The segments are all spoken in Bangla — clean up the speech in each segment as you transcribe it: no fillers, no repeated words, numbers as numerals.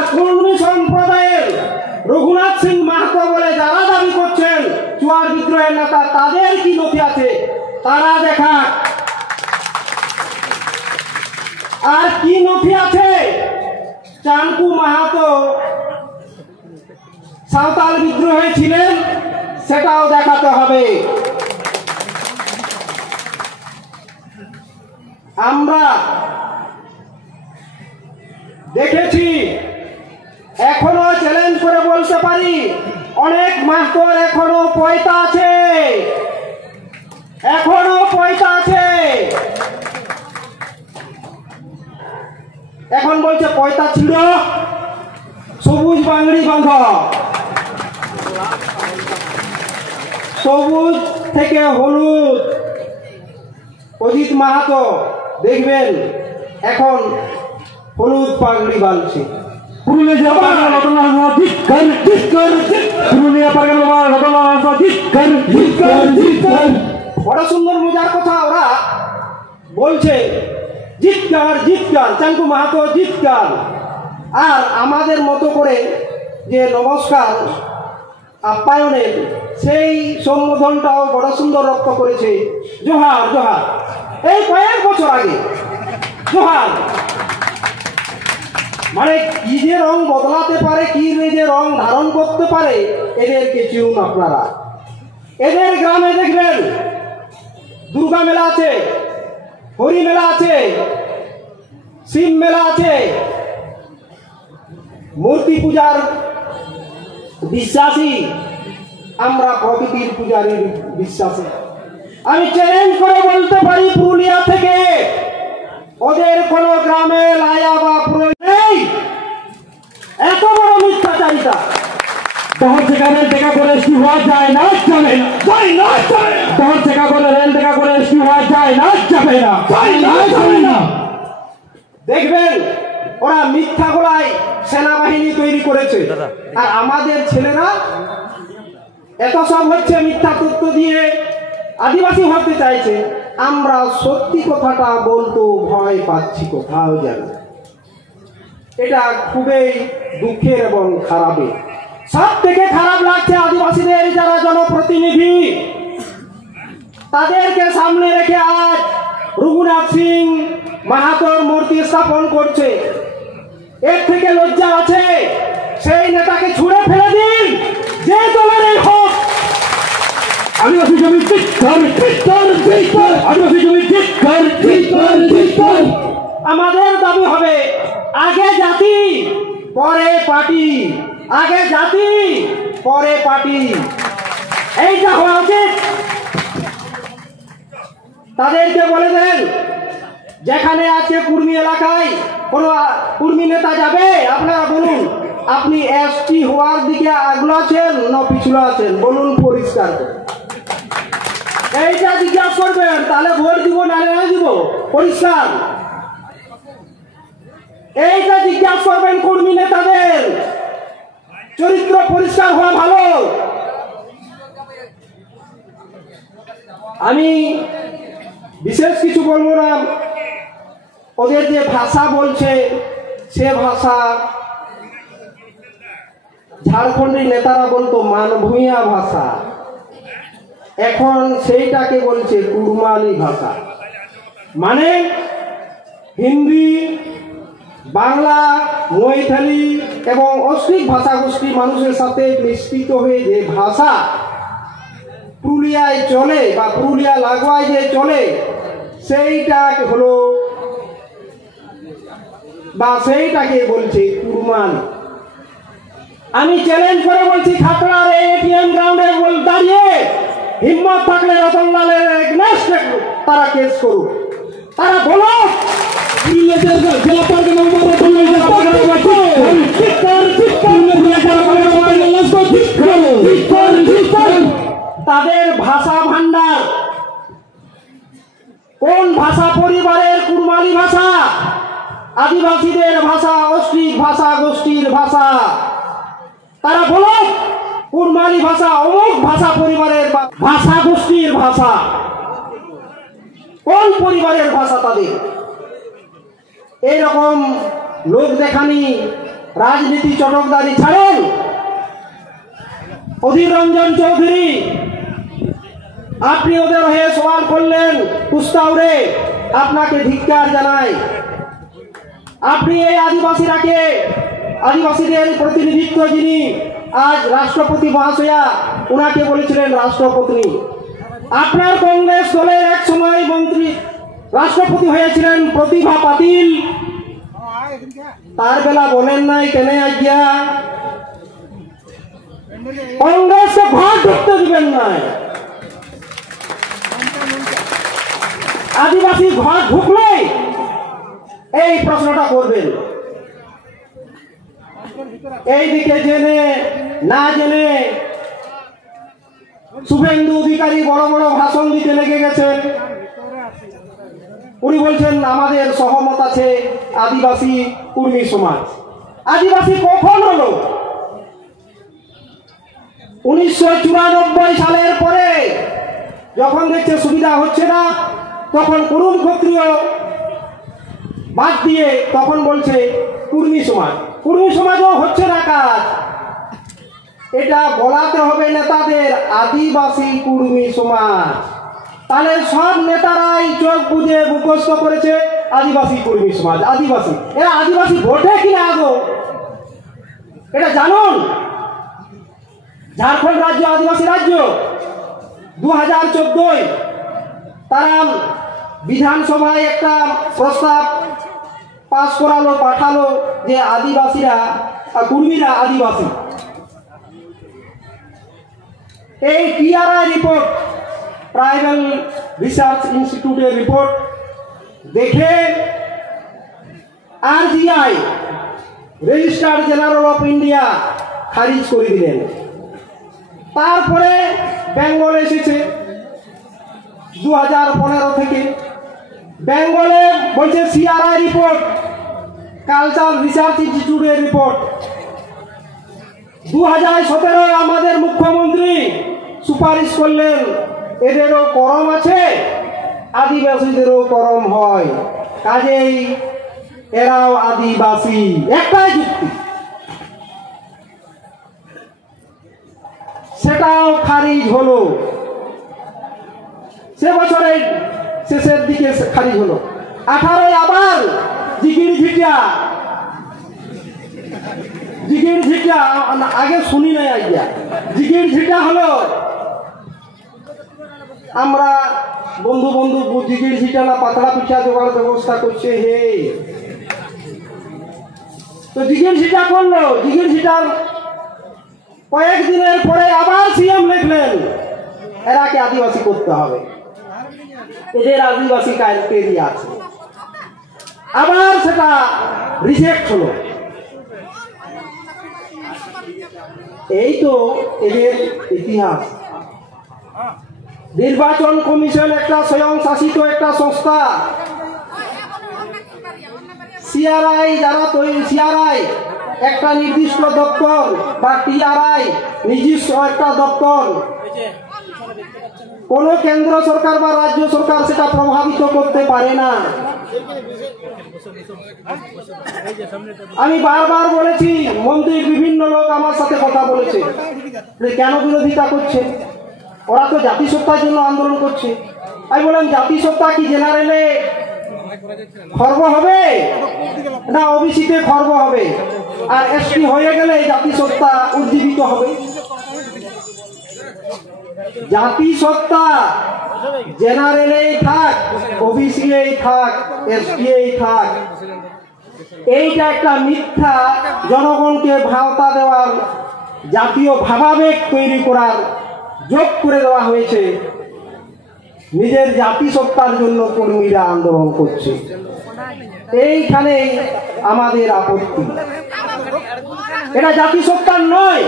আর কুর্মী সম্প্রদায়ের রঘুনাথ সিং মাহাতো বলে যারা দাবি করছেন চুয়ার বিদ্রোহের নেতা, তাদের কি নথি আছে তারা দেখা। আর কি নথি আছে? চানকু মাহাতো সাঁওতাল বিদ্রোহে ছিলেন, সেটাও দেখাতে হবে। আমরা দেখেছি, এখনো চ্যালেঞ্জ করে বলতে পারি, অনেক মাহাতোর এখনো পয়তা আছে, এখনো পয়তা আছে। এখন বলছে পয়তা ছিল, সবুজ বাংড়ি বাঁধ, সবুজ থেকে হলুদ। অজিত মাহাতো দেখবেন এখন হলুদ পাগড়ি বাঁধছে। বড় সুন্দর মজার কথা ওরা বলছে, জিতকার জিতকার, চাঙ্কু মাহাতো জিতকার। আর আমাদের মতো করে যে নমস্কার আপ্যায়নের সেই সম্বোধনটাও বড় সুন্দর রক্ত করেছে, জোহার জোহার। এই কয়েক বছর আগে জোহার মানে কি যে রং বদলাতে পারে, কি যে রং ধারণ করতে পারে, এদেরকে চিনুন আপনারা। এদের গ্রামে দেখবেন দুর্গা মেলা আছে, হরি মেলা আছে, শিব মেলা আছে, মূর্তি পূজার বিশ্বাসী, আমরা প্রকৃতির পূজারী বিশ্বাসী। আমি চ্যালেঞ্জ করে বলতে পারি, পুরুলিয়া থেকে ওদের কোন গ্রামে লায়া বা নেই। এত বড় মিথ্যাচারিতা। শহর থেকে রেল দেখা করে এসটি হওয়া যায় না, যাবে না, যায় না, শহর থেকে করে রেল দেখা করে এসটি হওয়া যায় না, যাবে না, যায় না, যাবে না। দেখবেন ওরা মিথ্যা গলায় সেনাবাহিনী তৈরি করেছে, আর আমাদের ছেলেরা এত সব হচ্ছে মিথ্যা তথ্য দিয়ে আদিবাসী হতে চাইছে। আমরা সত্যি কথাটা বলতো ভয় পাচ্ছি কোথাও যেন। এটা খুবই দুঃখের এবং খারাপের। সব থেকে খারাপ লাগছে আদিবাসীদের যারা জনপ্রতিনিধি, তাদেরকে সামনে রেখে আজ রঘুনাথ সিং মাহাতোর মূর্তি স্থাপন করছে। এর থেকে লজ্জা আছে? সেই নেতাকে ছুঁড়ে ফেলে দিন, যে দলের হোক। আদিবাসী জমি ধিক্কার, ধিক্কার, ধিক্কার, আদিবাসী জমি ধিক্কার, ধিক্কার, ধিক্কার। আমাদের দাবি হবে আগে জাতি পরে পার্টি, আগে জাতি পরে পার্টি, এইটা হওয়া উচিত। তাদেরকে বলে দেন, যেখানে আছে কুর্মী এলাকায় কোন কুর্মী নেতা যাবে, আপনারা বলুন আপনি এসটি হওয়ার দিকে আগলা আছেন না পিছলা আছেন, বলুন পরিষ্কার। এইটা জিজ্ঞাসা করবেন, তাহলে ভোট দিব না দিব, পরিষ্কার। এইটা জিজ্ঞাসা করবেন কর্মী নেতাদের, চরিত্র পরিষ্কার হওয়া ভালো। আমি বিশেষ কিছু বলবো না। ওদের যে ভাষা বলছে, সে ভাষা ঝাড়খণ্ডের নেতারা বলতো মানভূঁইয়া ভাষা, এখন সেইটাকে বলছে কুড়মালি ভাষা। মানে হিন্দি, বাংলা, মৈথালি এবং অস্ট্রিক ভাষাগোষ্ঠী মানুষের সাথে মিশ্রিত হয়ে যে ভাষা পুরুলিয়ায় চলে বা পুরুলিয়া লাগোয়ায় যে চলে, সেইটা হলো বা সেইটাকে বলছে কুড়মালি। আমি চ্যালেঞ্জ করে বলছি, খাতড়ার এটিএম গ্রাউন্ডে দাঁড়িয়ে হিম্মত থাকলে রতনলালের এগেইনস্টে তারা কেস করুক। তারা বলো তাদের ভাষা ভান্ডার কোন ভাষা পরিবারের কুড়মালি ভাষা, আদিবাসীদের ভাষা, অস্ট্রিক ভাষা গোষ্ঠীর ভাষা। তারা বলো কুড়মালি ভাষা অমুক ভাষা পরিবারের ভাষা গোষ্ঠীর ভাষা, কোন পরিবারের ভাষা তাদের। এইরকম লোক দেখানি রাজনীতি চটকদারি ছাড়ুন। অধীর রঞ্জন চৌধুরী আপনি ওদের হয়ে সওয়াল করলেন কুস্তাউরে, আপনাকে ধিক্কার জানাই। আপনি এই আদিবাসীদের প্রতিনিধিত্ব যিনি আজ রাষ্ট্রপতি মহাশয়া, উনাকে বলেছিলেন রাষ্ট্রপতি। আপনার কংগ্রেস দলের এক সময় মন্ত্রী রাষ্ট্রপতি হয়েছিলেন প্রতিভা পাতিল, তার বেলা বলেন নাই কেন আজ্ঞা কংগ্রেসকে ঘর ঢুকতে দিবেন নাই? আদিবাসী ঘর ঢুকলে এই প্রশ্নটা করবেন। এইদিকে জেনে না জেনে শুভেন্দু অধিকারী বড় বড় ভাষণ দিতে লেগে গেছেন। উনি বলছেন আমাদের সহমত আছে আদিবাসী কুর্মী সমাজ। আদিবাসী কখন হলো? 1994 সালের পরে যখন দেখছে সুবিধা হচ্ছে না, তখন কুরুম ক্ষত্রিয় বাদ দিয়ে তখন বলছে কুর্মী সমাজ। কুর্মী সমাজও হচ্ছে না কাজ, এটা বলাতে হবে নেতাদের আদিবাসী কুর্মী সমাজ। তাহলে সব নেতারাই চোখ বুঝে মুখস্থ করেছে আদিবাসী কুর্মী সমাজ। আদিবাসী, এরা আদিবাসী ভোটে কিনা আদৌ এটা জানুন? ঝাড়খণ্ড রাজ্য আদিবাসী রাজ্য, 2014 তারা বিধানসভায় একটা প্রস্তাব পাস করালো, পাঠালো যে আদিবাসীরা কুর্মীরা আদিবাসী। এই টিআরআই রিপোর্ট, ট্রাইবাল রিসার্চ ইনস্টিটিউটের রিপোর্ট দেখে আরজিআই রেজিস্ট্রার জেনারেল অফ ইন্ডিয়া খারিজ করে দিলেন। তারপরে বেঙ্গল এসেছে 2015 থেকে। বেঙ্গলে বলছে সিআরআই রিপোর্ট, কালচার রিসার্চ ইনস্টিটিউটের রিপোর্ট। 2017 আমাদের মুখ্যমন্ত্রী সুপারিশ করলেন এদেরও করম আছে, আদিবাসীদেরও করম হয়, কাজেই এরাও আদিবাসী। একটাই যুক্তি, সেটাও খারিজ হলো। সে বছরের শেষের দিকে খারিজ হলো। 18 আবার জিগির ঝিটা আগে শুনি নাই আজ্ঞা, জিগির ঝিটা হলো। আমরা বন্ধু জিগির ঝিটা না পাতলা পিঠা জোগাড় ব্যবস্থা করছে হে। তো জিগির ঝিটা করলো। জিগির ঝিটার কয়েকদিনের পরে আবার সিএম লিখলেন এরাকে আদিবাসী করতে হবে, এদের আদিবাসী ক্রাইটেরিয়া আছে। আবার সেটা রিজেক্ট হলো। এই তো এদের ইতিহাস। নির্বাচন কমিশন একটা স্বয়ং শাসিত একটা সংস্থা। সিআরআই যারা তৈরি, সিআরআই একটা নির্দিষ্ট দপ্তর বা টিআরআই নিজস্ব একটা দপ্তর। কোন কেন্দ্র সরকার বা রাজ্য সরকার সেটা প্রভাবিত করতে পারে না। আমি বারবার বলেছি, মন্ত্রীর বিভিন্ন লোক আমার সাথে কথা বলেছে, কেন বিরোধিতা করছে? ওরা তো জাতিসত্তার জন্য আন্দোলন করছে। আমি বললাম জাতিসত্তা কি জেনারেলে খর্ব হবে না ওবিসিতে খর্ব হবে? আর এসটি হয়ে গেলে জাতিসত্তা উজ্জীবিত হবে। জাতিসত্তা জেনারেলেই থাক, ওবিসিই থাক, এসটিই থাক, এইটা একটা মিথ্যা জনগণকে ভাওতা দেওয়ার, জাতীয় ভাবাবেগ তৈরি করার যোগ করে দেওয়া হয়েছে। নিজের জাতিসত্তার জন্য কর্মীরা আন্দোলন করছে, এইখানে আমাদের আপত্তি। এটা জাতিসত্তার নয়।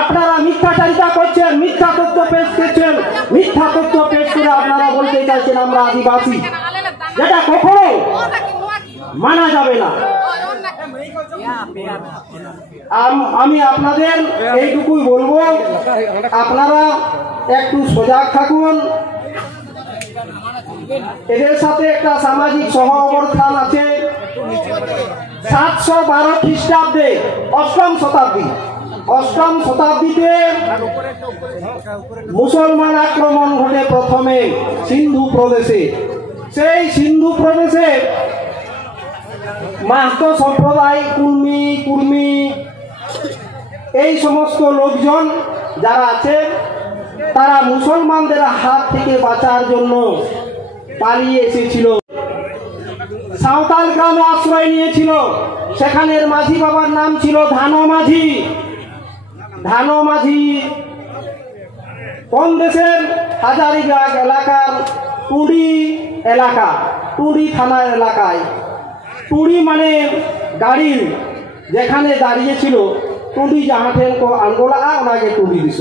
আপনারা মিথ্যাচারিতা করছেন, মিথ্যা তথ্য পেশ করছেন, মিথ্যা তথ্য পেশ করে আপনারা বলতে চাইছেন আমরা আদিবাসী, যেটা কখনো মানা যাবে না। আমি আপনাদের এইটুকুই বলবো, আপনারা একটু সজাগ থাকুন। এদের সাথে একটা সামাজিক সহ অবস্থান আছে। 712 খ্রিস্টাব্দে অষ্টম শতাব্দীতে মুসলমান আক্রমণ ঘটে প্রথমে সিন্ধু প্রদেশে। সেই সিন্ধু প্রদেশে মাহাতো সম্প্রদায়, কুর্মি এই সমস্ত লোকজন যারা আছে তারা মুসলমানদের হাত থেকে বাঁচার জন্য পালিয়ে এসেছিল, সাঁওতাল গ্রামে আশ্রয় নিয়েছিল। সেখানের মাঝি বাবার নাম ছিল ধানো মাঝি। কোন দেশের? হাজারিবাগ এলাকার টুডি থানার এলাকায়। টুডি মানে গাড়ির যেখানে দাঁড়িয়েছিল, টুডি যাহাঠেন কো আঙ্গোলা ওনাকে টুডি দিছ।